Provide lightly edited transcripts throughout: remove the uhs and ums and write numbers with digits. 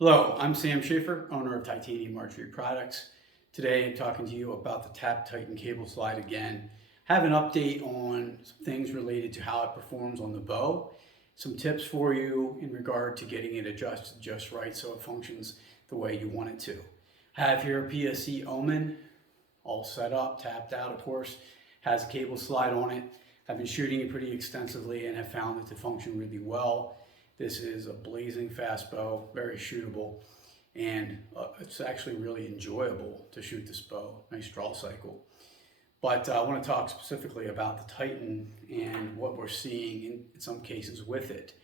Hello, I'm Sam Schaefer, owner of Titanium Archery Products. Today I'm talking to you about the TAP-TiTAN cable slide again. Have an update on some things related to how it performs on the bow. Some tips for you in regard to getting it adjusted just right so it functions the way you want it to. I have here a PSC Omen, all set up, tapped out of course, has a cable slide on it. I've been shooting it pretty extensively and have found it to function really well. This is a blazing fast bow, very shootable, and it's actually really enjoyable to shoot this bow. Nice draw cycle. But I want to talk specifically about the Titan and what we're seeing in some cases with it.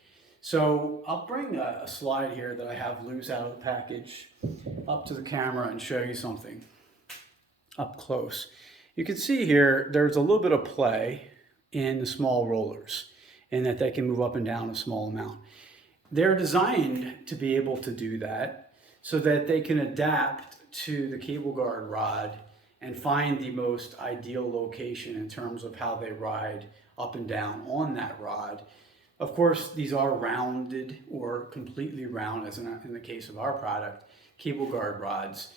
So I'll bring a slide here that I have loose out of the package up to the camera and show you something up close. You can see here there's a little bit of play in the small rollers and that they can move up and down a small amount. They're designed to be able to do that so that they can adapt to the cable guard rod and find the most ideal location in terms of how they ride up and down on that rod. Of course, these are rounded or completely round, as in the case of our product, cable guard rods.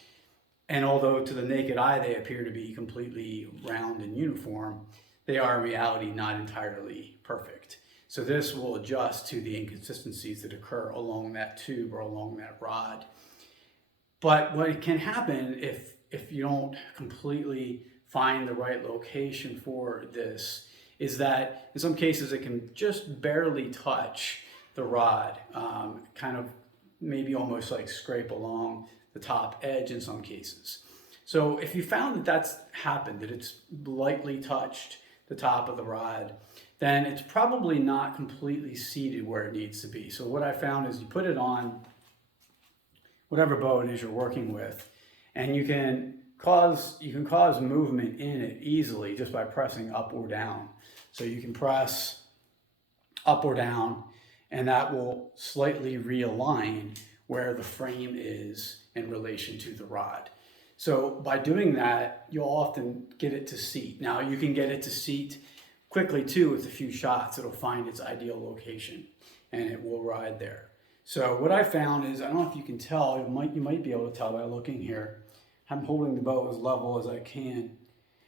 And although to the naked eye they appear to be completely round and uniform, they are in reality not entirely perfect. So this will adjust to the inconsistencies that occur along that tube or along that rod. But what can happen if you don't completely find the right location for this is that in some cases it can just barely touch the rod, kind of maybe almost like scrape along the top edge in some cases. So if you found that that's happened, that it's lightly touched the top of the rod, then it's probably not completely seated where it needs to be. So what I found is you put it on whatever bow it is you're working with, and you can cause movement in it easily just by pressing up or down. So you can press up or down, and that will slightly realign where the frame is in relation to the rod. So by doing that, you'll often get it to seat. Now you can get it to seat quickly too with a few shots. It'll find its ideal location and it will ride there. So what I found is, I don't know if you can tell, you might be able to tell by looking here, I'm holding the bow as level as I can,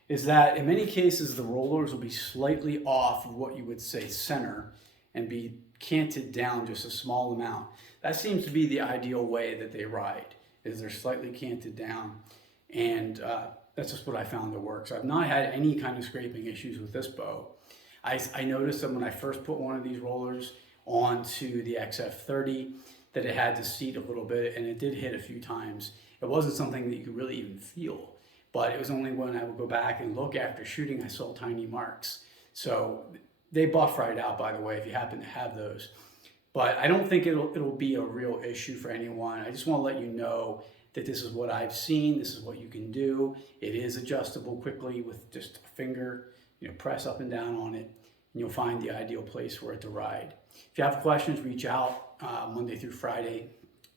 is that in many cases the rollers will be slightly off of what you would say center and be canted down just a small amount. That seems to be the ideal way that they ride, is they're slightly canted down, and that's just what I found that works. I've not had any kind of scraping issues with this bow. I noticed that when I first put one of these rollers onto the XF30 that it had to seat a little bit, and it did hit a few times. It wasn't something that you could really even feel, but it was only when I would go back and look after shooting I saw tiny marks. So they buff right out, by the way, if you happen to have those. But I don't think it'll be a real issue for anyone. I just want to let you know that this is what I've seen. This is what you can do. It is adjustable quickly with just a finger. Press up and down on it, and you'll find the ideal place for it to ride. If you have questions, reach out Monday through Friday,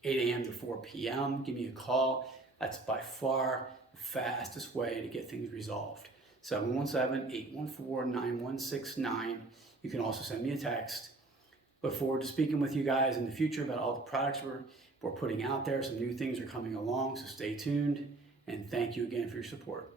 8 a.m. to 4 p.m. Give me a call. That's by far the fastest way to get things resolved. 717-814-9169. You can also send me a text. Look forward to speaking with you guys in the future about all the products we're putting out there. Some new things are coming along, so stay tuned. And thank you again for your support.